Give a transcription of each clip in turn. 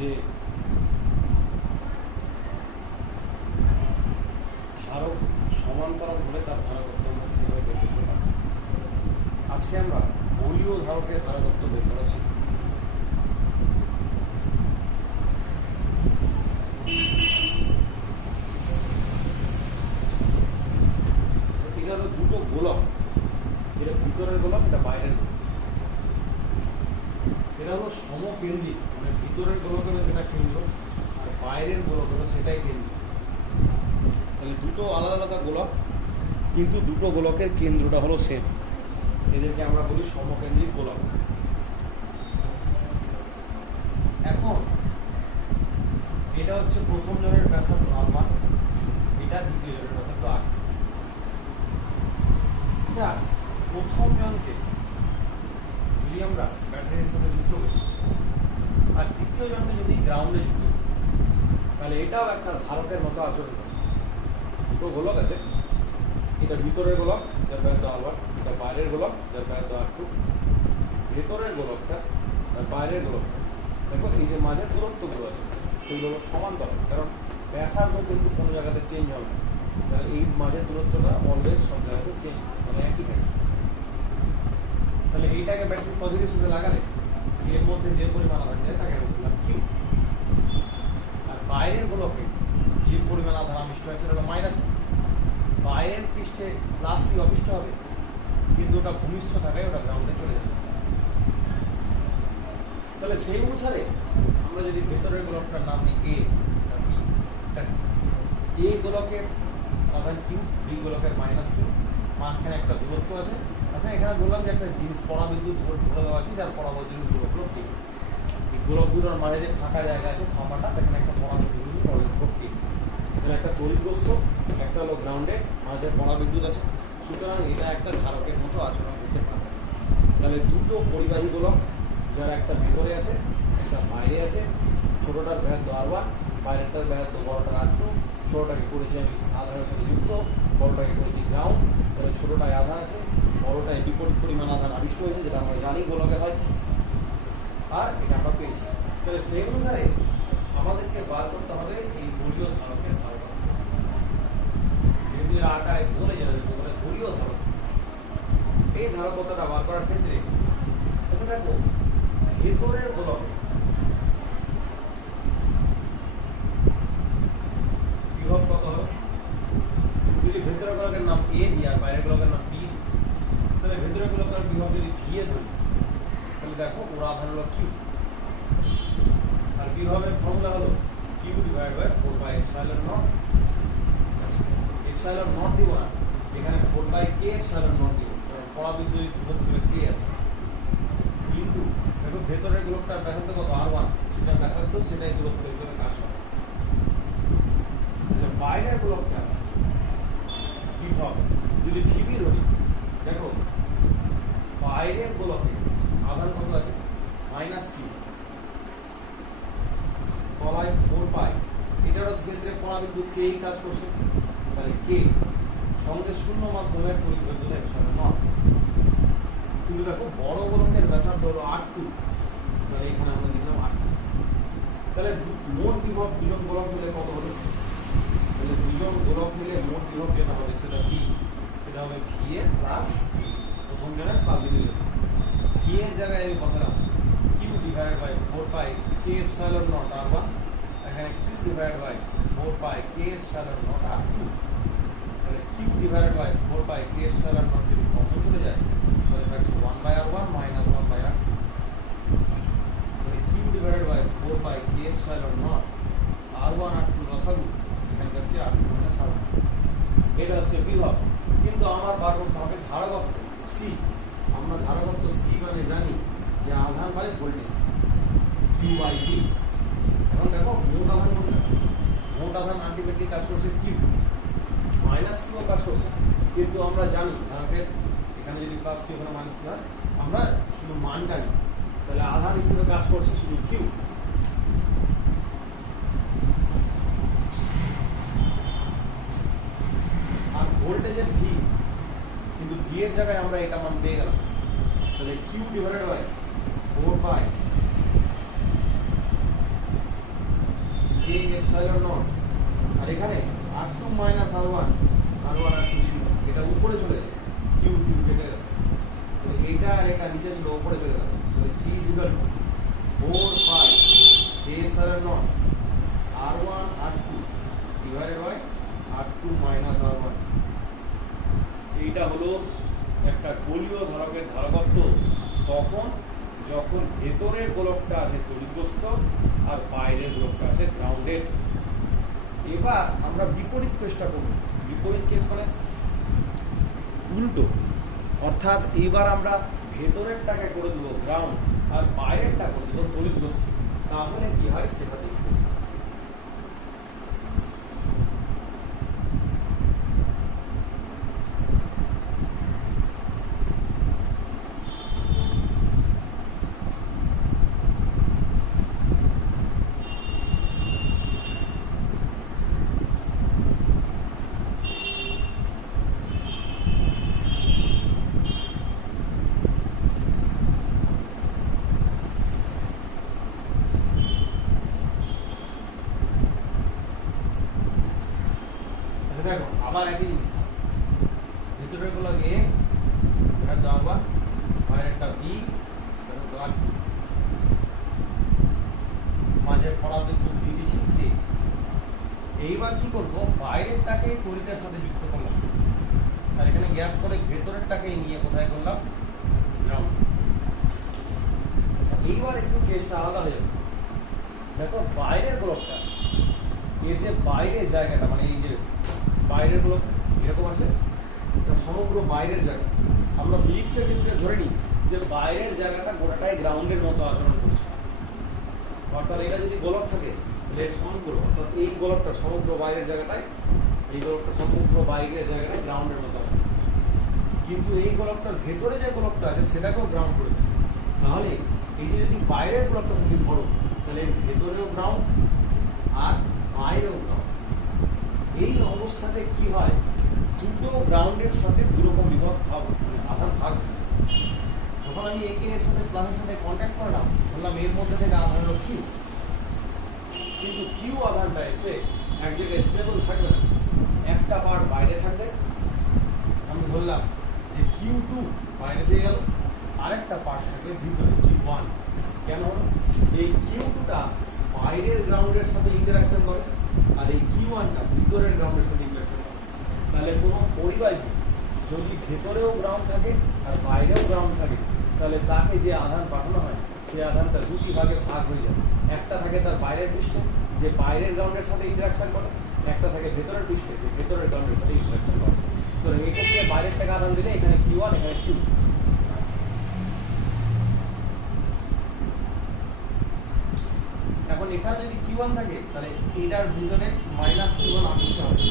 যে ধারক সমান্তরাল হলে তার ধারকত্ব আমরা কীভাবে বের করতে পারি। আজকে আমরা বলীয় ধারকের ধারকত্ব বের করা শিখব। এটা হলো দুটো গোলক, এটা ভিতরের গোলক, এটা বাইরের গোলক। এটা হলো সমকেন্দ্রিক, মানে ভিতরের গোলক হলো যেটা কেন্দ্র আর বাইরের গোলক হলো সেটাই কেন্দ্র। তাহলে দুটো আলাদা আলাদা গোলক, কিন্তু দুটো গোলকের কেন্দ্রটা হলো সেম। এদেরকে আমরা বলি সমকেন্দ্রিক গোলক। এখন এটা হচ্ছে প্রথম জনের ব্যাসার্ধ R1, এটা দ্বিতীয় জনের ব্যাসার্ধ R2। আচ্ছা, প্রথম জনকে যদি আমরা ব্যাটারির সাথে যুক্ত করি আর দ্বিতীয় জনকে যদি গ্রাউন্ডে যুক্ত করি, তাহলে এটাও একটা ধারকের মতো আচরণ করে। দুটো গোলক আছে, এটা ভিতরের গোলক যার ব্যাসার্ধ R1, এটা বাইরের গোলক যার ব্যাসার্ধ R2। ভেতরের গোলকটা আর বাইরের গোলকটা, দেখো এই যে মাঝের দূরত্বগুলো আছে সেইগুলো সমান্তরাল, কারণ ব্যাসার্ধ কিন্তু কোনো জায়গাতে চেঞ্জ হবে না। তাহলে এই মাঝের দূরত্বটা অলওয়েজ সব জায়গাতে চেঞ্জ, মানে একই থাকে। তাহলে এইটাকে ব্যাটারি পজিটিভ সাথে লাগালে এর মধ্যে যে পরিমাণ আধান যায় তাকে আমরা বললাম কিউ। আর বাইরের গোলকে যে পরিমাণ আধান আবিষ্ট হয় সেটা হলো মাইনাস কিউ। বাইরের পৃষ্ঠে প্লাস কিউ আবিষ্ট হবে, কিন্তু ওটা ভূমিষ্ঠ থাকায় ওটা গ্রাউন্ডে চলে যাবে। তাহলে সেই অনুসারে আমরা যদি ভেতরের গোলকটার নাম নিই এ, এ গোলকের আধান কিউ, বি গোলকের মাইনাস কিউ, মাঝখানে একটা দূরত্ব আছে। আচ্ছা, এখানে বললাম যে একটা জিনিস পরাবিদ্যুৎ ধরে দেওয়া আছে যার পরাবৈদ্যুতিক দূরত্ব কে। এই গোলকগুলোর মাঝে যে ফাঁকা জায়গা আছে, ফাঁপাটা, এখানে একটা পরাবৈদ্যুতিক কে। এখানে একটা তড়িৎগ্রস্ত, একটা হলো গ্রাউন্ডে, মাঝে পরাবিদ্যুৎ আছে। সুতরাং এটা একটা ধারকের মতো আচরণ করতে পারে। তাহলে দুটো পরিবাহী গোলক, যার একটা ভেতরে আছে একটা বাইরে আছে। ছোটটার ব্যাসার্ধ R1, বাইরেটার ব্যাসার্ধ বড়টার R2। ছোটটাকে করেছি আমি আধানের সাথে যুক্ত, বড়টাকে করেছি গ্রাউন্ড। তাহলে ছোটটায় আধান আছে, বড়টায় বিপরীত পরিমাণ আধান আবিষ্ট হয়েছে, যেটা আমরা জানি গোলকে হয়। আর এটা আমরা পেয়েছি। তাহলে সেই অনুসারে আমাদেরকে বার করতে হবে এই বলীয় ধারকের ধারকত্ব। যেহেতু আকারে বলে যাবে বলে বলীয় ধারক, এই ধারকত্বটা বার করার ক্ষেত্রে আচ্ছা দেখো ভেতরের গোলক বিভব কত হলো? যদি ভেতরের গোলকের নাম এ দিয়ে আর বাইরের গোলকের নাম বি, তাহলে ভেতরের গোলকের বিভব যদি ভি এ ধরি, তাহলে দেখো ওর আধান হলো কিউ। আর বিভবের ফর্মুলা হলো q divide by 4πε0। Epsilon naught দিব না, এখানে 4πk∁0 দিব, কারণ পরাবিদ্যুৎ দূরত্ব কে আছে। কিন্তু দেখো ভেতরের গোলকটার ব্যাসার্ধ কত R1, সেটা ব্যাসার্ধ সেটাই দূরত্ব হিসেবে কাজ করে। বাইরের গোলকটা বিভব যদি ভিবি ধরি, দেখো বাইরের গোলকে আধান কত আছে মাইনাস কিউ, তলায় 4π, এটারও ক্ষেত্রে পরাবিদ্যুৎ কে কাজ করছে। তাহলে কে সঙ্গে শূন্য মাধ্যমে তড়িৎ ε0। কিন্তু দেখো বড় গোলকের ব্যাসার্ধ হলো R2, তাহলে এখানে আমরা লিখলাম R2। তাহলে মোট বিভব দুজন গোলক মিলে কত হলো? তাহলে দুজন গোলক মিলে মোট বিভব যেটা হবে সেটা বি, সেটা হবে ভি এ প্লাস প্রথম জনের প্লাস দ্বিতীয় জনের। ভি এর জায়গায় আমি বসালাম Q divide by 4πk∁0 R1, এখানে Q divide by 4πk∁0 R2। তাহলে কিউ ডিভাইড বাই 4πk∁0 যদি কমন চলে যায়, তাহলে থাকছে 1/R1 মাইনাস 1/R2। তাহলে q divide by 4πk∁0 R1 R2 লসাগু, এখানে থাকছে R2 মাইনাস R1। এটা হচ্ছে বিভব। কিন্তু আমার বার করতে হবে ধারকত্ব সি। আমরা ধারকত্ব সি মানে জানি যে আধান by voltage Q by V. এখন দেখো মোট আধান কোনটা? মোট আধান আলটিমেটলি কাজ করছে কিউ, মাইনাস কিউ কাজ করছে। কিন্তু আমরা জানি ধারকের এখানে যদি প্লাস কিউ ওখানে মাইনাস কিউ হয়, আমরা শুধু মানটা নিই। তাহলে আধান হিসেবে কাজ করছে শুধু কিউ। আর ভোল্টেজের ভি, কিন্তু ভি এর জায়গায় আমরা এটা মান পেয়ে গেলাম। তাহলে q divided by 4π epsilon naught, আর এখানে R2 minus R1, R1 R2 ছিল, এটা উপরে চলে যায়, কিউ কিউ কেটে গেল, এইটা আর এটা নিচে ছিল উপরে চলে গেল, তাহলে C is equal to 4 pi epsilon naught R1 R2 divided by R2 minus R1। এইটা হলো একটা গোলীয় ধারকের ধারকত্ব তখন যখন ভেতরের গোলকটা আছে তড়িৎগ্রস্ত আর বাইরের গোলকটা আছে গ্রাউন্ডেড। এবার আমরা বিপরীত কেসটা করব। বিপরীত কেস মানে উল্টো, অর্থাৎ এইবার আমরা ভেতরেরটাকে করে দেবো গ্রাউন্ড আর বাইরেরটা করে দেবো তড়িৎগ্রস্ত। তাহলে কি হয় সেটা দেখব। দেখো আবার একই জিনিস, ভেতরের গুলো এ আর দাও আর একটা বি আর মাঝে পরাবিদ্যুৎ বিধি শিখে এইবার কি করবো, বাইরেরটাকে তড়িতের সাথে যুক্ত করলাম আর এখানে গ্যাপ করে ভেতরেরটাকে নিয়ে কোথায় করলাম, গ্রাউন্ড। এইবার একটু কেসটা আলাদা হয়ে যাবে। দেখো বাইরের গোলকটা, এই যে বাইরের জায়গাটা মানে এই যে বাইরের গুলো এরকম আছে, সমগ্র বাইরের জায়গা আমরা ফিজিক্সের ক্ষেত্রে ধরে নিই যে বাইরের জায়গাটা গোটাটাই গ্রাউন্ডের মতো আচরণ করছে। অর্থাৎ এটা যদি গোলক থাকে তাহলে সমগ্র, অর্থাৎ এই গোলকটা সমগ্র বাইরের জায়গাটায়, এই গোলকটা সমগ্র বাইরের জায়গাটায় গ্রাউন্ডের মতো আছে। কিন্তু এই গোলকটার ভেতরে যে গোলকটা আছে সেটাকেও গ্রাউন্ড করেছে। তাহলে এই যে যদি বাইরের গোলকটা তুমি ধরো তাহলে ভেতরেও গ্রাউন্ড আর বাইরেও গ্রাউন্ড। এই অবস্থাতে কি হয়, দুটো গ্রাউন্ডের সাথে দুরকম বিভব ভাব আধান ভাগ। যখন আমি একে এর সাথে প্লাসের সাথে কন্ট্যাক্ট করলাম, বললাম এর মধ্যে থেকে আধান হলো কিউ, কিন্তু কিউ আধানটা এসে এক জায়গায় স্টেবল থাকবে না, একটা পার্ট বাইরে থাকবে। আমি বললাম যে Q2 বাইরে দিয়ে গেল, আরেকটা পার্ট থাকবে ভিতরে Q1। কেন হলো, এই Q2টা বাইরের গ্রাউন্ডের সাথে ইন্টারাকশন করে আর এই Q1টা ভিতরের গ্রাউন্ডের সাথে ইন্টারাকশন করে। তাহলে কোনো পরিবাহী যদি ভেতরেও গ্রাউন্ড থাকে আর বাইরেও গ্রাউন্ড থাকে তাহলে তাকে যে আধান পাঠানো হয় সেই আধানটা দুটি ভাগে ভাগ হয়ে যাবে। একটা থাকে তার বাইরের পৃষ্ঠে যে বাইরের গ্রাউন্ডের সাথে ইন্টারাকশন করে, একটা থাকে ভেতরের পৃষ্ঠে যে ভেতরের গ্রাউন্ডের সাথে ইন্টারাকশন করে। তো এক্ষেত্রে বাইরের টাকা আধান দিলে এখানে Q1 এখানে Q। এখন এখানে যদি Q1 থাকে তাহলে এটার ভিতরে মাইনাস Q1 আনতে হবে,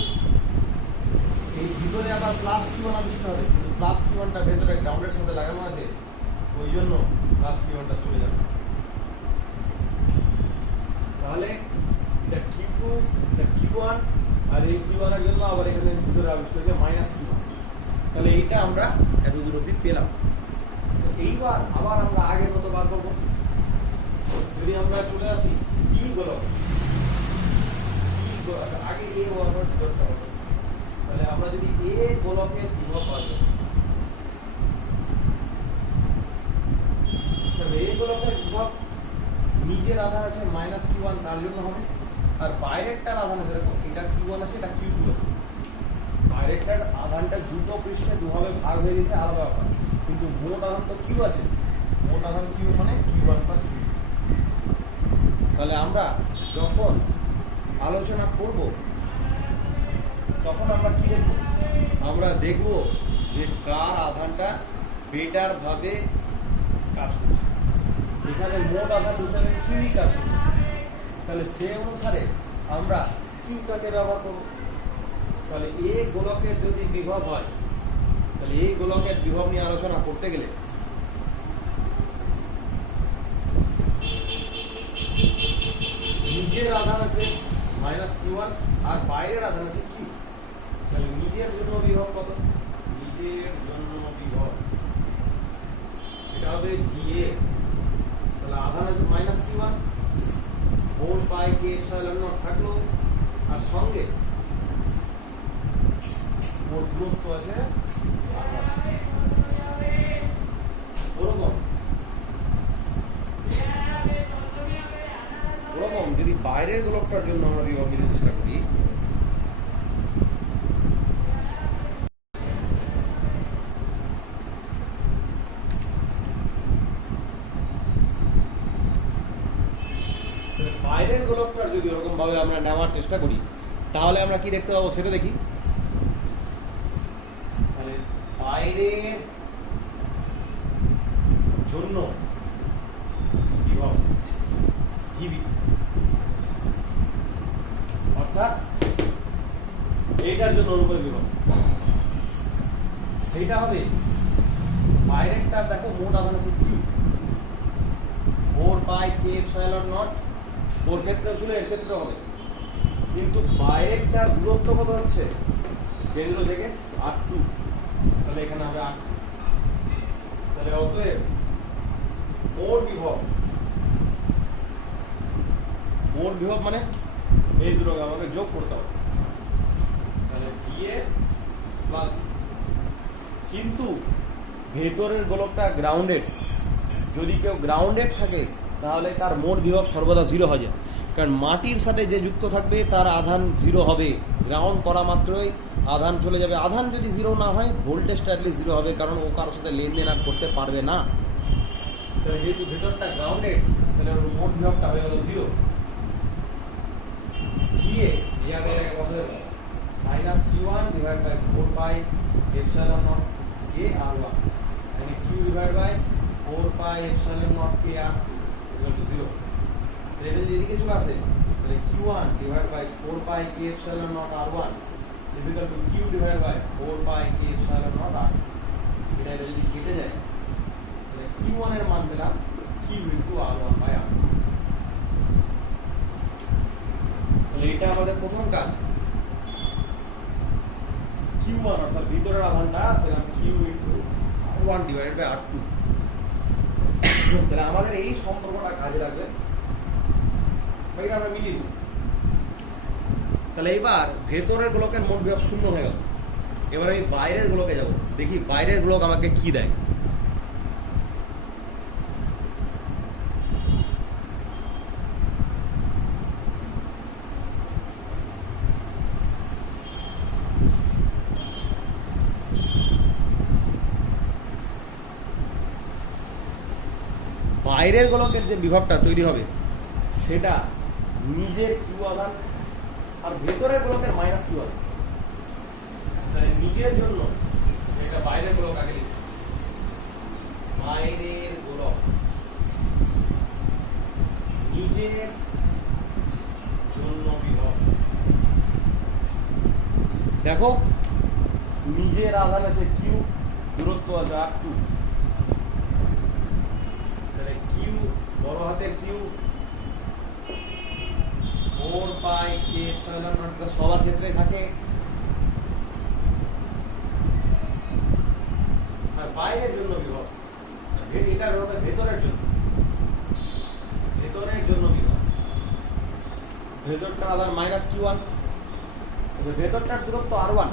এই ভিতরে আবার প্লাস Q1 আনতে হবে, কিন্তু প্লাস Q1টা ভেতরে গ্রাউন্ডের সাথে লাগানো আছে ওই জন্য প্লাস Q1টা চলে যাবে। তাহলে এটা Q2 এটা Q1 আর এই Q1 এর জন্য আবার এখানে ভিতরে আবিষ্ট হয়েছে মাইনাস Q1। তাহলে এইটা আমরা এত দূর অবধি পেলাম। তো এইবার আবার আমরা আগের মতো বার করবো। যদি আমরা চলে আসি ই গোলক, আগে এ ওয়ার্ড করতে হবে, তাহলে আমরা যদি এ গোলকের বিভব পাবো, তাহলে এ গোলকের বিভব নিজের আধান আছে মাইনাস Q1 তার জন্য হবে, আর বাইরেরটার আধান আছে দেখো এটা Q1 আছে এটা Q2 আছে। বাইরেরটার আধানটা দুটো পৃষ্ঠে দুভাবে ভাগ হয়ে গেছে আলাদা ব্যাপার, কিন্তু মোট আধান তো Q আছে, মোট আধান Q মানে Q1 প্লাস Q। তাহলে আমরা যখন আলোচনা করব তখন আমরা কি দেখব, আমরা দেখব যে কার আধানটা বেটার ভাবে কাজ করছে। এখানে মোট আধান হিসাবে কিউই কাজ করছে, তাহলে সে অনুসারে আমরা কিউটাকে ব্যবহার করব। তাহলে এই গোলকের যদি বিভব হয় তাহলে এই গোলকের বিভব নিয়ে আলোচনা করতে গেলে নিজের আধান আছে মাইনাস Q1 আর বাইরের আধান আছে Q। তাহলে নিজের জন্য বিভব কত, নিজের জন্য বিভব এটা হবে VA। তাহলে আধান আছে মাইনাস Q1 4 পাই কে এপসাইলন নট থাকলো, আর সঙ্গে ওর দূরত্ব আছে ওরকম ওরকম যদি বাইরের গোলকটার জন্য আমরা বিভব নিতে চেষ্টা করি, বাইরের গোলকটার যদি ওরকম ভাবে আমরা নেওয়ার চেষ্টা করি, তাহলে আমরা কি দেখতে পাবো সেটা দেখি। তাহলে বাইরের জন্য বিভব ভিবি, অর্থাৎ এইটার জন্য অনুকূল বিভব সেইটা হবে বাইরেরটার দেখো মোট আধান আছে কিউ 4 পাই কে এপসাইলন নট, ওর ক্ষেত্রে ছিল এর ক্ষেত্রে হবে, কিন্তু বাইরেরটার দূরত্ব কত হচ্ছে কেন্দ্র থেকে R2, তাহলে এখানে হবে R2। তাহলে অতএব মোট বিভব মানে এই দুটোকে আমাকে যোগ করতে হবে, তাহলে বিএ প্লাস, কিন্তু ভেতরের গোলকটা গ্রাউন্ডেড, যদি কেউ গ্রাউন্ডেড থাকে তাহলে তার মোট বিভব সর্বদা 0 হয়ে যায়, কারণ মাটির সাথে যে যুক্ত থাকবে তার আধান 0 হবে, গ্রাউন্ড করা মাত্রই আধান চলে যাবে। আধান যদি 0 না হয় ভোল্টেজটা অ্যাটলিস্ট 0 হবে, কারণ ও কারোর সাথে লেনদেন আর করতে পারবে না। তাহলে যেহেতু ভেতরটা গ্রাউন্ডেড, তাহলে ওর মোট বিভবটা হয়ে গেল 0 দিয়ে minus Q1 divide by 4 pi epsilon naught কে R1, মানে Q divide by 4 pi epsilon naught কে R ইকুয়াল টু 0। তাহলে এটা যদি এদিকে চলে আসে, তাহলে Q1 ডিভাইড বাই 4 পাই কে epsilon naught R1 is equal to Q divide by 4 pi কে এপসাইলন নট R। এটা যদি কেটে যায়, তাহলে Q1 এর মান পেলাম Q into R1 by R। তাহলে এটা আমাদের প্রথম কাজ, Q1 অর্থাৎ ভিতরের আধানটা পেলাম Q into R1 divided by R2। তাহলে আমাদের এই সম্পর্কটা কাজে লাগবে, এটা আমরা মিলিয়ে দিই। তাহলে এবার ভেতরের গোলকের মোট বিভব 0 হয়ে গেল। এবার আমি বাইরের গোলকে যাব, দেখি বাইরের গোলক আমাকে কি দেয়। বাইরের গোলকের যে বিভবটা তৈরি হবে সেটা নিজের কিউ আধান, আর ভেতরের গোলকের মাইনাস কিউ আধান। তাহলে নিজের জন্য সেটা বাইরের গোলক আগে লিখি, বাইরের গোলক নিজের জন্য বিভব। দেখো নিজের আধান আছে কিউ, দূরত্ব আছে R2, বড় হাতের কিউ 4 পাই কে এপসাইলন নট, সবার ক্ষেত্রে থাকে। আর বাইরের জন্য বিভব, এটা হবে ভেতরের জন্য বিভব, ভেতরটার আধার মাইনাস Q1, ভেতরটার দূরত্ব R1,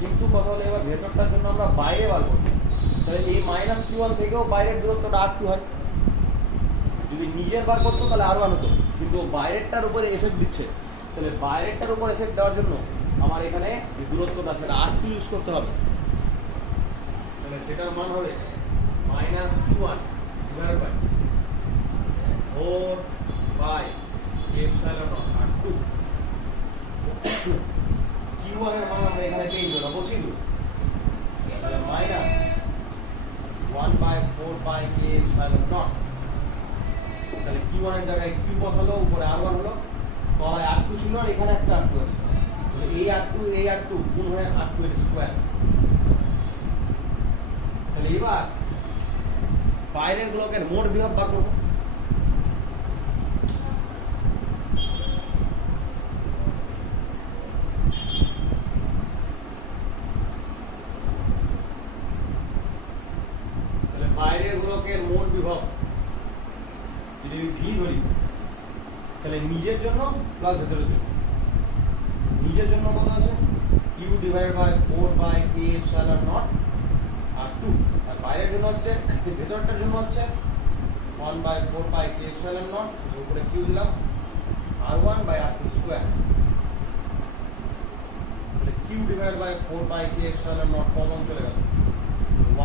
কিন্তু কথা হলো এবার ভেতরটার জন্য আমরা বাইরে বার করবো, তাহলে এই মাইনাস Q1 থেকেও বাইরের দূরত্বটা R2 হয়। যদি নিজের বার করতো তাহলে R1 হতো, কিন্তু বাইরেরটার উপরে এফেক্ট দিচ্ছে, তাহলে বাইরেরটার উপর এফেক্ট দেওয়ার জন্য আমার এখানে যে দূরত্বটা সেটা R2 ইউজ করতে হবে। তাহলে সেটার মান হবে minus Q1 divide by 4 pi epsilon naught R2। Q1 এর মান আমরা এখানে পেয়ে গেলাম, বসিয়ে দিই, তাহলে মাইনাস 1 বাই 4 পাই কে এপসাইলন নট। তাহলে Q1 এর জায়গায় Q বসালো, উপরে R1 হলো, তলায় R2 ছিল, আর এখানে একটা R2 আছে, তাহলে এই R2 গুণ হয়ে R2 এর স্কয়ার। তাহলে এবার বাইরের গোলকের মোট বিভব বার করব। তাহলে বাইরের গোলকের মোট বিভব যদি আমি V ধরি, তাহলে তাহলে নিজের জন্য প্লাস ভেতরের জন্য। নিজের জন্য কত আছে কিউ ডিভাইড বাই 4 কে এপসাইলন নট আর 2, আর বাইরের জন্য হচ্ছে ভেতরটার জন্য হচ্ছে 1/4 কে এপসাইলন নট, উপরে কিউ দিলাম r1 বাই r2 স্কয়ার। তাহলে কিউ ডিভাইড বাই 4 কে এপসাইলন নট কমন চলে গেল,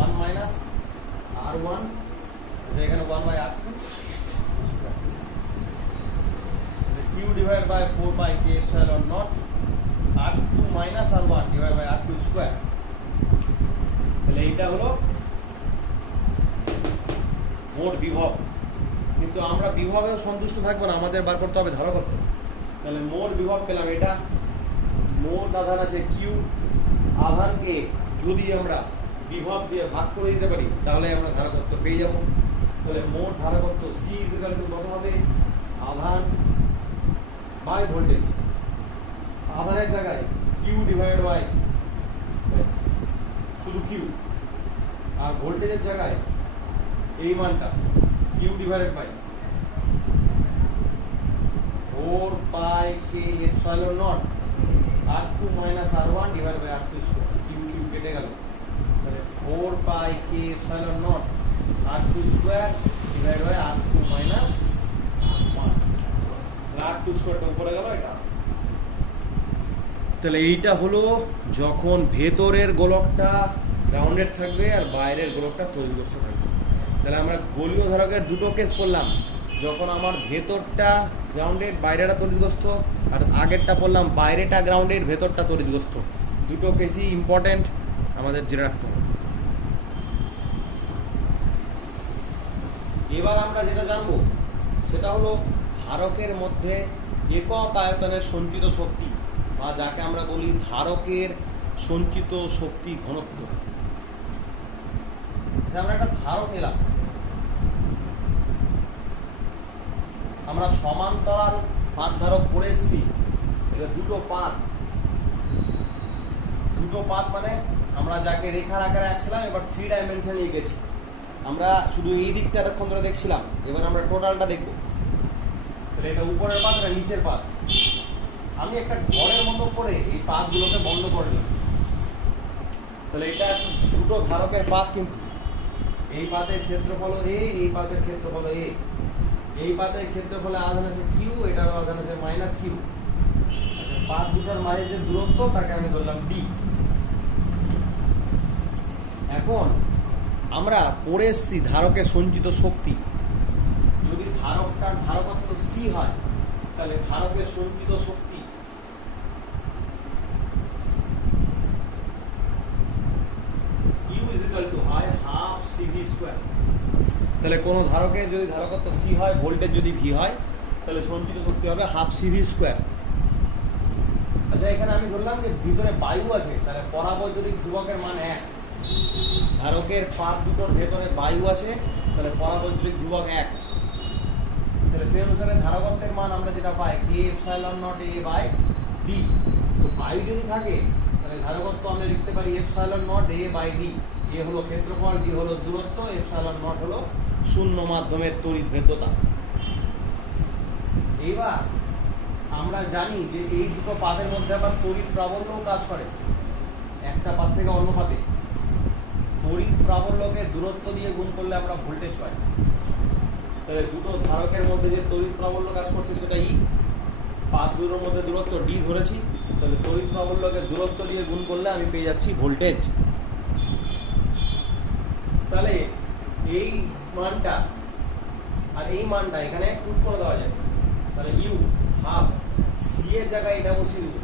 1 মাইনাস r1, এখানে 1 বাই r2 স্কয়ার। তাহলে কিউ ডিভাইড বাই 4 কে epsilon naught r2 minus r1 divide by r2 square. তাহলে এইটা হলো মোট বিভব। কিন্তু আমরা বিভবেও সন্তুষ্ট থাকবো না, আমাদের বার করতে হবে ধারকত্ব। তাহলে মোট বিভব পেলাম এটা, মোট আধান আছে কিউ, আধানকে যদি আমরা বিভব দিয়ে ভাগ করে দিতে পারি তাহলে আমরা ধারকত্ব পেয়ে যাব। তাহলে মোট ধারকত্ব সি ইকুয়াল টু কত হবে, আধান বাই ভোল্টেজ। আধানের জায়গায় কিউ ডিভাইড বাই শুধু কিউ, আর ভোল্টেজের জায়গায় এই মানটা কিউ ডিভাইডেড বাই 4 কে epsilon naught r2 minus r1 divide by r2 square. Q q কেটে গেল, তাহলে 4 কে epsilon naught r2 square divide by r2 minus r1, r2 স্কয়ারটা উপরে গেল এটা। তাহলে এইটা হলো যখন ভেতরের গোলকটা গ্রাউন্ডেড থাকবে আর বাইরের গোলকটা তড়িৎগ্রস্ত থাকবে। তাহলে আমরা গোলীয় ধারকের দুটো কেস পড়লাম, যখন আমার ভেতরটা গ্রাউন্ডেড বাইরেটা তড়িৎগ্রস্ত, আর আগেরটা পড়লাম বাইরেটা গ্রাউন্ডেড ভেতরটা তড়িৎগ্রস্ত। দুটো কেসই ইম্পর্টেন্ট, আমাদের জেনে রাখতে হবে। এবার আমরা যেটা জানবো সেটা হলো ধারকের মধ্যে একক আয়তনের সঞ্চিত শক্তি, বা যাকে আমরা বলি ধারকের সঞ্চিত শক্তি ঘনত্ব। আমরা একটা ধারক নিলাম, আমরা সমান্তরাল পাত ধারক পড়ে এসেছি, এটা দুটো পাত মানে আমরা যাকে রেখার আকারে আঁকছিলাম এবার 3 ডাইমেনশনে গেছি। আমরা শুধু এই দিকটা এতক্ষণ ধরে দেখছিলাম, এবার আমরা টোটালটা দেখবো। তাহলে এটা উপরের পাত, এটা নিচের পাত। আমি একটা ঘরের মতো করে এই পাতগুলোকে বন্ধ করে নিই। তাহলে এটা দুটো ধারকের পাত, কিন্তু এই পাতের ক্ষেত্রফল এ, এই পাতের ক্ষেত্রফল এ। এই পাতের ক্ষেত্রফলে আধান আছে কিউ, এটারও আধান আছে মাইনাস কিউ। পাত দুটার মাঝে যে দূরত্ব তাকে আমি ধরলাম ডি। এখন আমরা পড়ে এসছি ধারকের সঞ্চিত শক্তি। যদি ধারকটার ধারকত্ব সি হয় তাহলে ধারকের সঞ্চিত শক্তি ইউ ইজ ইকুয়াল টু হয় হাফ সিভি স্কয়ার। তাহলে কোন ধারকের যদি ধারকত্ব সি হয়, ভোল্টেজ যদি ভি হয়, তাহলে সঞ্চিত শক্তি হবে হাফ সিভি স্কয়ার। আচ্ছা, এখানে আমি ধরলাম যে ভিতরে বায়ু আছে, তাহলে পরাবৈদ্যুতিক ধ্রুবকের মান 1। ধারকের পাত দুটোর ভেতরে বায়ু আছে, তাহলে পরাবৈদ্যুতিক ধ্রুবক 1। তাহলে সেই অনুসারে ধারকত্বের মান আমরা যেটা পাই কে epsilon naught A by d. তো বায়ু যদি থাকে তাহলে ধারকত্ব আমরা লিখতে পারি epsilon naught A by d. A হলো ক্ষেত্রফল, ডি হলো দূরত্ব, এপসাইলন নট হলো শূন্য মাধ্যমের তড়িৎ ভেদ্যতা। এবার আমরা জানি যে এই দুটো পাতের মধ্যে আবার তড়িৎ প্রাবল্যও কাজ করে। একটা পাত থেকে অন্য পাতে তড়িৎ প্রাবল্যকে দূরত্ব দিয়ে গুণ করলে আমরা ভোল্টেজ পাই। তাহলে দুটো ধারকের মধ্যে যে তড়িৎ প্রাবল্য কাজ করছে সেটা ই, পাত দুটোর মধ্যে দূরত্ব ডি ধরেছি, তাহলে তড়িৎ প্রাবল্যকে দূরত্ব দিয়ে গুণ করলে আমি পেয়ে যাচ্ছি ভোল্টেজ। তাহলে এই মানটা আর এই মানটা এখানে পুট করে দেওয়া যায়। তাহলে ইউ হাফ সি এর জায়গায় এটা বসিয়ে দিব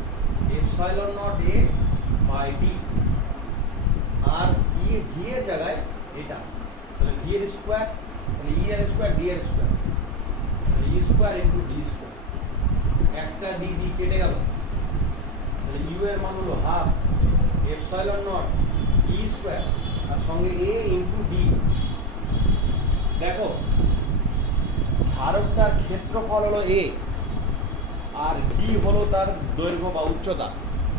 epsilon naught A by D, আর ই ভি এর জায়গায় এটা, তাহলে ভি এর স্কয়ার, তাহলে ই এর স্কয়ার ডি এর স্কয়ার, তাহলে E square into d square. একটা ডি ডি কেটে গেল, তাহলে ইউ এর মান হলো half epsilon naught E square আর সঙ্গে এ ইনটু ডি। দেখো ধারকটার ক্ষেত্রফল হলো এ আর ডি হলো তার দৈর্ঘ্য বা উচ্চতা।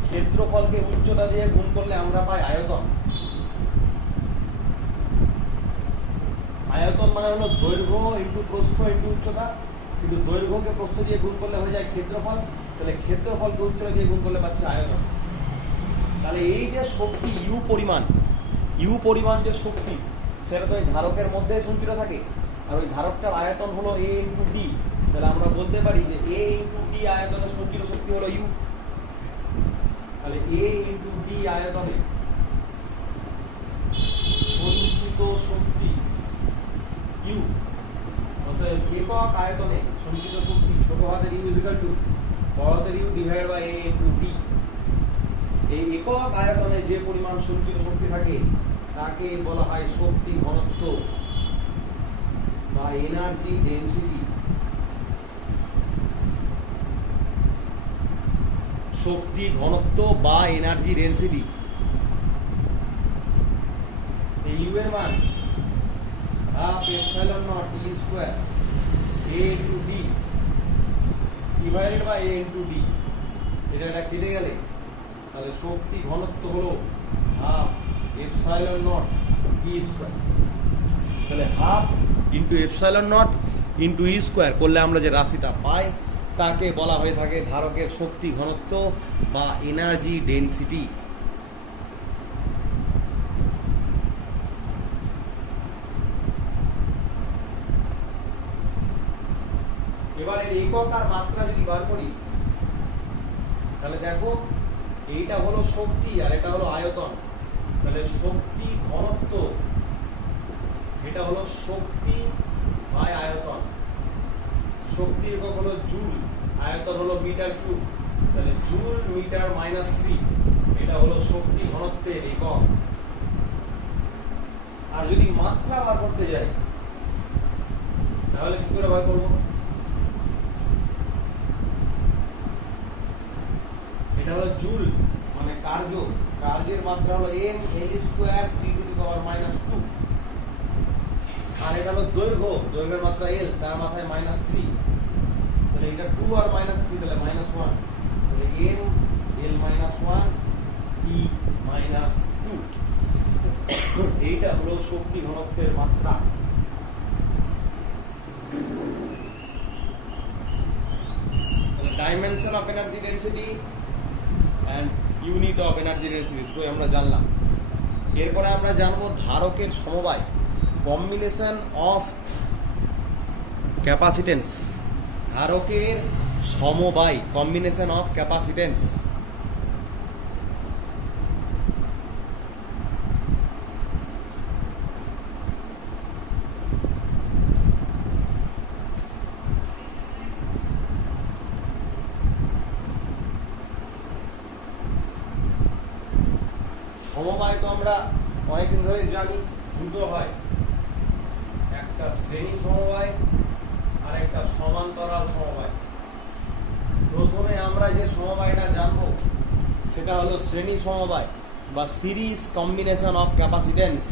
ক্ষেত্রফলকে উচ্চতা দিয়ে গুণ করলে আমরা পাই আয়তন। আয়তন মানে হলো দৈর্ঘ্য ইনটু প্রস্থ ইনটু উচ্চতা। কিন্তু দৈর্ঘ্যকে প্রস্থ দিয়ে গুণ করলে হয়ে যায় ক্ষেত্রফল, তাহলে ক্ষেত্রফলকে উচ্চতা দিয়ে গুণ করলে পাচ্ছি আয়তন। তাহলে এই যে শক্তি ইউ পরিমাণ যে শক্তি, সেটা তো এই ধারকের মধ্যে সঞ্চিত থাকে, আর ওই ধারকটার আয়তন হলো a ইন্টু ডি। তাহলে আমরা বলতে পারি যে a ইন্টু ডি আয়তনের সঞ্চিত শক্তি হলো ইউ। তাহলে a ইন্টু ডি আয়তনে সঞ্চিত শক্তি ইউ, অর্থাৎ একক আয়তনে সঞ্চিত শক্তি ছোট হাতের ইউ ইজ ইকুয়াল টু বড় হাতের U divided by a into D. এই একক আয়তনে যে পরিমাণ সঞ্চিত শক্তি থাকে তাকে বলা হয় শক্তি ঘনত্ব বা এনার্জি ডেনসিটি। শক্তি ঘনত্ব বা এনার্জি ডেনসিটি। এই ইউ এর মান half epsilon naught E square a into d divided by a into d. এটা কেটে গেলে তাহলে শক্তি ঘনত্ব হলো half epsilon naught E square. তাহলে half into epsilon naught into E square করলে আমরা যে রাশিটা পাই তাকে বলা হয়ে থাকে ধারকের শক্তি ঘনত্ব বা এনার্জি ডেনসিটি। এবার এর একক আর মাত্রা যদি বার করি তাহলে দেখো এইটা হলো শক্তি আর এটা হলো আয়তন। তাহলে শক্তি ঘনত্ব এটা হলো শক্তি বাই আয়তন। শক্তি একক হলো জুল, আয়তন হলো মিটার কিউব। তাহলে জুল মিটার মাইনাস 3 এটা হলো শক্তি ঘনত্বের একক। আর যদি মাত্রা বার করতে যাই তাহলে কি করে বার করবো? এটা হলো জুল মানে কার্য, কার্যের মাত্রা হলো m l square t to the power -2। আর এটা হলো দৈর্ঘ্য, দৈর্ঘ্যের মাত্রা l, তার মাথায় -3। তাহলে এটা 2 আর -3 তাহলে -1। তাহলে m l -1 t -2 এইটা হলো শক্তি ঘনত্বের মাত্রা। তাহলে dimension of energy density and unit of energy density তো আমরা জানলাম। এরপরে আমরা জানবো ধারকের সমবায়, কম্বিনেশন অফ ক্যাপাসিটেন্স। ধারকের সমবায়, কম্বিনেশন অফ ক্যাপাসিটেন্স। সমবায় তো আমরা অনেকদিন ধরে জানি দুটো হয়, একটা শ্রেণী সমবায় আর একটা সমান্তরাল সমবায়। প্রথমে আমরা যে সমবায়টা জানবো সেটা হলো শ্রেণী সমবায় বা সিরিজ কম্বিনেশন অফ ক্যাপাসিটেন্স।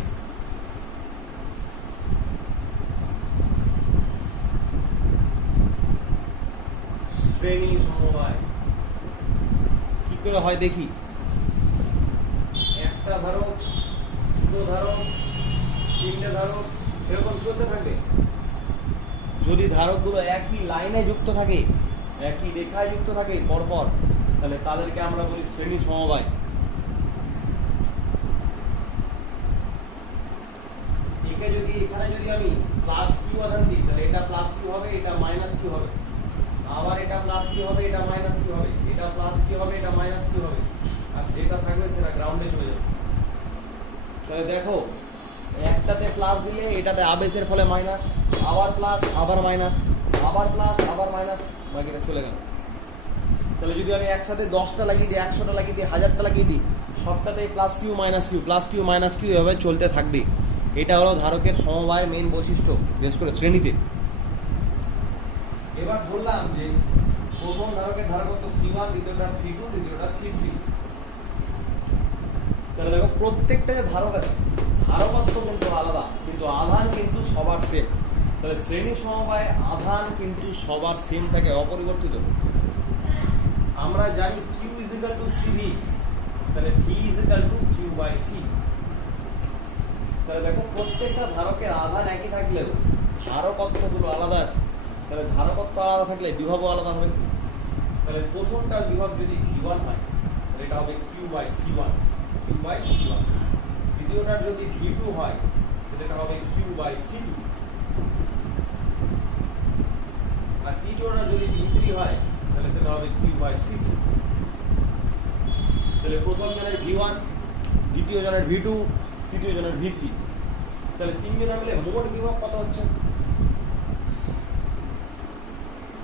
শ্রেণী সমবায় কি করে হয় দেখি। একটা ধারক, দুটো ধারক, তিনটে ধারক এরকম চলতে থাকবে। যদি ধারকগুলো একই লাইনে যুক্ত থাকে, একই রেখায় যুক্ত থাকে পরপর, তাহলে তাদেরকে আমরা বলি শ্রেণী সমবায়। এখানে যদি আমি প্লাস কিউ আধান দিই তাহলে এটা প্লাস কিউ হবে, এটা মাইনাস কিউ হবে। আবার এটা প্লাস কিউ হবে, এটা মাইনাস কিউ হবে। এটা প্লাস কিউ হবে, এটা মাইনাস কিউ হবে। আর যেটা থাকবে সেটা গ্রাউন্ডে চলে যাবে। তাহলে দেখো একটাতে প্লাস দিলে এটাতে আবেশের ফলে মাইনাস, আবার প্লাস আবার মাইনাস, আবার প্লাস আবার মাইনাস, বাকিটা চলে গেল। তাহলে যদি আমি একসাথে 10টা লাগিয়ে দিই, 100টা লাগিয়ে দিই, 1000টা লাগিয়ে দিই, সবটাতেই plus q minus q, plus q minus q এভাবে চলতে থাকবে। এটা হলো ধারকের সমবায়ের মেন বৈশিষ্ট্য, বিশেষ করে শ্রেণীতে। এবার বললাম যে প্রথম ধারকের ধারকত্ব C1, দ্বিতীয়টা C2, তৃতীয়টা C3। তাহলে দেখো প্রত্যেকটা যে ধারক আছে ধারকত্ব কিন্তু আলাদা, কিন্তু আধান কিন্তু সবার সেম। তাহলে শ্রেণী সমবায়ে আধান কিন্তু সবার সেম থাকে, অপরিবর্তিত। আমরা জানি Q is equal to CV, তাহলে V is equal to Q by C। তাহলে দেখো প্রত্যেকটা ধারকের আধান একই থাকলেও ধারকত্বগুলো আলাদা আছে। তাহলে ধারকত্ব আলাদা থাকলে বিভবও আলাদা হবে। তাহলে প্রথমটার বিভব যদি V1 হয় তাহলে এটা হবে Q/C1, Q/C1। দ্বিতীয়টার যদি V2 হয় তাহলে এটা হবে Q/C2, আর তৃতীয়টার যদি V3 হয় তাহলে সেটা হবে Q/C3। তাহলে প্রথম জনের V1, দ্বিতীয় জনের V2, তৃতীয় জনের V3, তাহলে তিনজনের মিলে মোট বিভব কত হচ্ছে?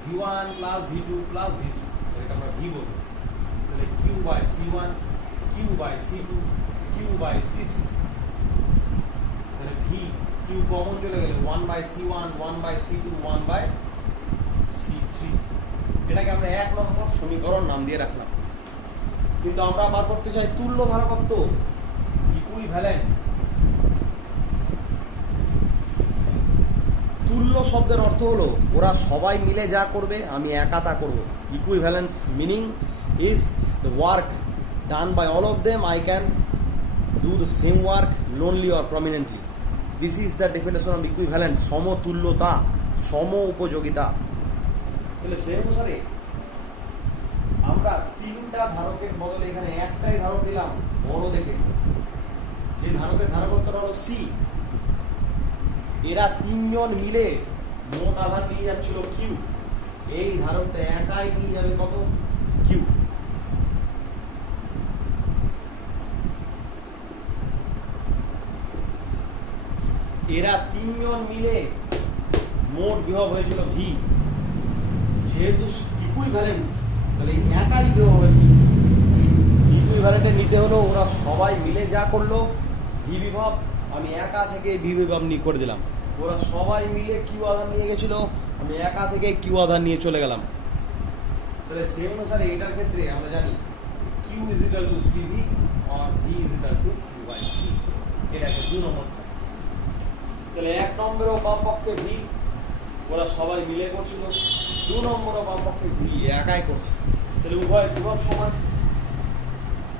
V1 plus V2 plus V3, এটাকে আমরা V বলবো। তাহলে Q/C1, Q/C2, Q/C3। তাহলে V Q কমন চলে গেলে 1/C1, 1/C2, 1/C3। এটাকে আমরা 1 নম্বর সমীকরণ নাম দিয়ে রাখলাম। কিন্তু আমরা বার করতে চাই তুল্য ধারকত্ব, ইকুইভ্যালেন্ট। তুল্য শব্দের অর্থ হলো ওরা সবাই মিলে যা করবে আমি একা তা করব। Equivalence meaning is the work done by all of them I can do the same work lonely or prominently. This is the definition of equivalence, সমতুল্যতা, সম উপযোগিতা। তাহলে সেই অনুসারে আমরা তিনটা ধারকের বদলে এখানে একটাই ধারক নিলাম বড় দেখে, যে ধারকের ধারকত্বটা হলো সি। এরা তিনজন মিলে মোট আধান নিয়ে যাচ্ছিল কিউ, এই ধারকটা একাই নিয়ে যাবে কত? কিউ। এরা তিনজন মিলে মোট বিভব হয়েছিল ভি, যেহেতু ইকুইভ্যালেন্ট তাহলে একাই বিভব হবে ভি। ইকুইভ্যালেন্টে নিতে হলো ওরা সবাই মিলে যা করলো ভি বিভব, আমি একা থেকে ভি বিভব নিয়ে করে দিলাম। ওরা সবাই মিলে কিউ আধান নিয়ে গেছিল, আমি একা থেকে কিউ আধান নিয়ে চলে গেলাম। তাহলে সেই অনুসারে এটার ক্ষেত্রে আমরা জানি q is equal to CV আর V is equal to q by C. এটাকে 2 নম্বর। তাহলে 1 নম্বরেও বাম পক্ষে ভি ওরা সবাই মিলে করছিল, 2 নম্বরেও বাম পক্ষে ভি একাই করছে। তাহলে উভয় বিভব সমান।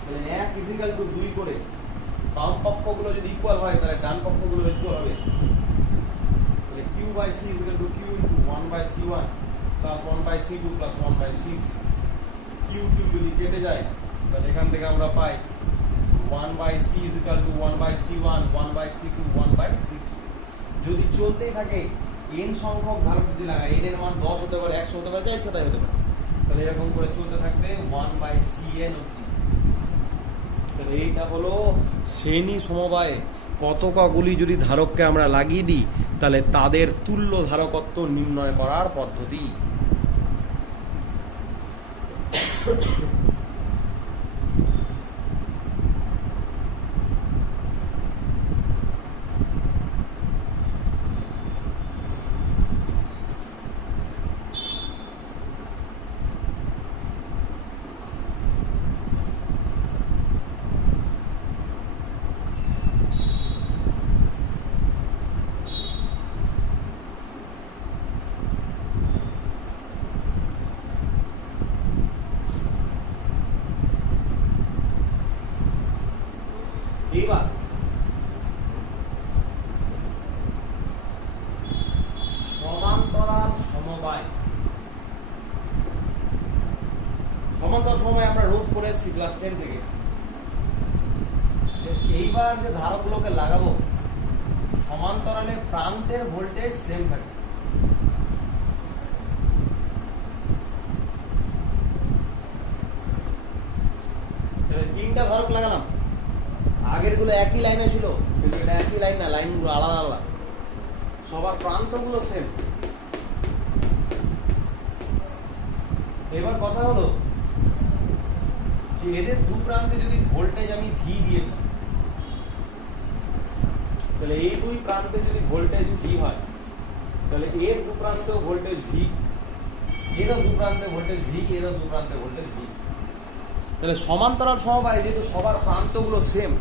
তাহলে 1 ইজ ইকুয়াল টু 2 করে বাম পক্ষগুলো যদি ইকুয়াল হয় তাহলে ডান পক্ষগুলো ইকুয়াল হবে। তাহলে Q/C is equal to Q into 1/C1 plus 1/C2 plus 1/C3। Q যদি কেটে যায় তাহলে এখান থেকে আমরা পাই 1/C is equal to 1/C1, 1/C2, 1/C3। যদি চলতেই থাকে n সংখ্যক ধারক যদি লাগায়, n এর মান 10 হতে পারে, 100 হতে পারে, যা ইচ্ছা তাই হতে পারে, তাহলে এরকম করে চলতে থাকবে 1/Cn অবধি। তাহলে এইটা হলো শ্রেণী সমবায়ে কতকগুলি যদি ধারককে আমরা লাগিয়ে দিই তাহলে তাদের তুল্য ধারকত্ব নির্ণয় করার পদ্ধতি। এইবার সমান্তরাল সমবায়, সমান্তরাল সমবায় আমরা রোধ করে এসেছি ক্লাস 10 থেকে। এইবার যে ধারকগুলোকে লাগাবো সমান্তরালে প্রান্তের ভোল্টেজ সেম থাকে। তিনটা ধারক লাগালাম, আগের গুলো একই লাইনে ছিল কিন্তু এটা একই লাইন না, লাইনগুলো আলাদা আলাদা, সবার প্রান্তগুলো সেম। এবার কথা হলো যে এদের দু প্রান্তে যদি ভোল্টেজ আমি ভি দিয়ে দিই তাহলে এই দুই প্রান্তে যদি ভোল্টেজ ভি হয় তাহলে এর দু প্রান্তেও ভোল্টেজ ভি, এরও দু প্রান্তে ভোল্টেজ ভি, এরও দু প্রান্তে ভোল্টেজ ভি। তাহলে সমান্তরাল সমবায় যেহেতু সবার প্রান্তগুলো সেম,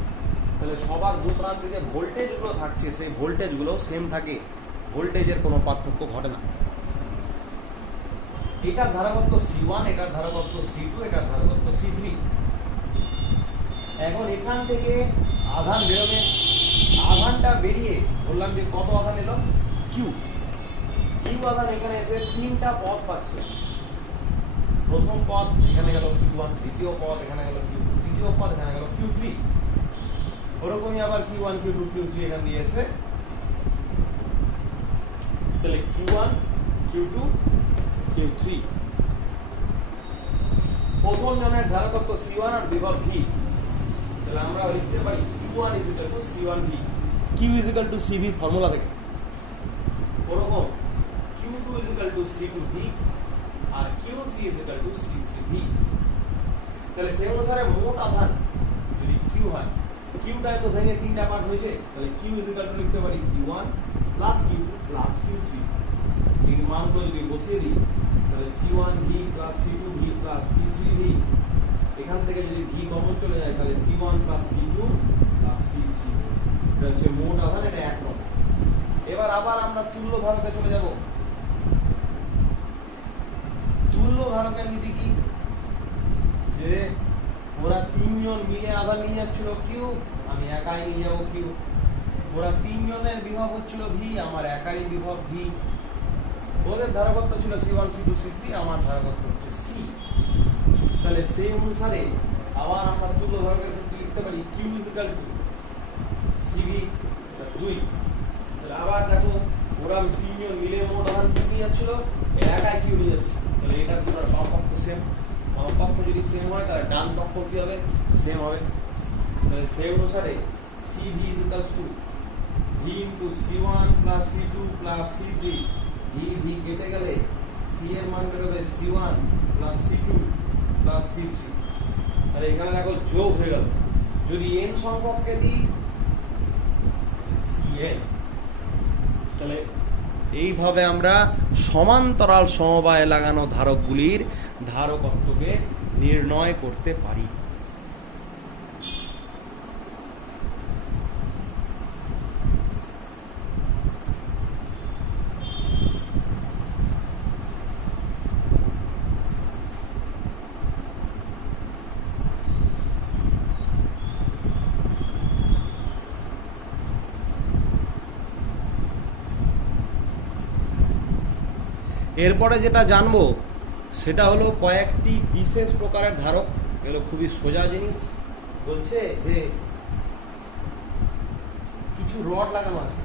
তাহলে সবার দু প্রান্তে যে ভোল্টেজগুলো থাকছে সেই ভোল্টেজগুলো সেম থাকে, ভোল্টেজের কোনো পার্থক্য ঘটে না। এটার ধারকত্ব C1, এটার ধারকত্ব C2, এটার ধারকত্ব C3। এখন এখান থেকে আধান বেরোবে, আধানটা বেরিয়ে বললাম যে কত আধান এলো? Q। কিউ আধান এখানে এসে তিনটা পদ পাচ্ছে। প্রথম পদ এখানে গেল Q1, দ্বিতীয় পদ এখানে গেল Q2, তৃতীয় পদ এখানে গেল Q3। ওরকমই আবার Q1, Q2, Q3 এখানে দিয়ে এসে তাহলে Q1, Q2, Q3। প্রথম জনের ধারকত্ব C1 আর বিভব V। তাহলে আমরা লিখতে পারি Q1 C1V, Q CV formula থেকে। ওরকম Q2 C2V আর Q3 C3V। তাহলে সেই অনুসারে মোট আধান যদি Q হয়, Qটাই তো ভেঙে তিনটা পার্ট হয়েছে, তাহলে Q লিখতে পারি Q1 plus Q2 plus Q3। এই মানগুলো যদি বসিয়ে দিই তাহলে C1V plus C2V plus C3V, এখান থেকে যদি V কমন চলে যায় তাহলে C1 plus C2 plus C3। এটা হচ্ছে মোট আধান, এটা এক নম্বর। এবার আবার আমরা তুল্য ধারকে চলে যাব। তুল্য ধারকের নীতি কি, যে ওরা তিনজন মিলে আধান নিয়ে যাচ্ছিল কিউ, আমি একাই নিয়ে যাবো কিউ। ওরা তিনজনের বিভব হচ্ছিল ভি, আমার একাই বিভব ভি। ওদের ধারকত্ব ছিল C1, C2, C3, আমার ধারকত্ব হচ্ছে C। তাহলে সেই অনুসারে আবার আমরা তুল্য ধারকের ক্ষেত্রে লিখতে পারি Q CV 2। তাহলে আবার দেখো ওরা তিনজন মিলে মোট আধান কিউ নিয়ে যাচ্ছিল, একাই কিউ নিয়ে যাচ্ছে। তাহলে এটা দুটোর বাম পক্ষ সেম, বাম পক্ষ যদি সেম হয় তাহলে ডান পক্ষ কি হবে, সেম হবে। তাহলে সেই অনুসারে CV V into C1 plus C2 plus C3, V কেটে গেলে C এর মান বেরোবে C1 plus C2 plus C3। তাহলে এখানে দেখো যোগ হয়ে গেল। যদি n সংখ্যককে দিই Cn, তাহলে এইভাবে আমরা সমান্তরাল সমবায়ে লাগানো ধারকগুলির ধারকত্বকে নির্ণয় করতে পারি। এরপরে যেটা জানবো সেটা হলো কয়েকটি বিশেষ প্রকারের ধারক। এগুলো খুবই সোজা জিনিস। বলছে যে কিছু রড লাগানো আছে,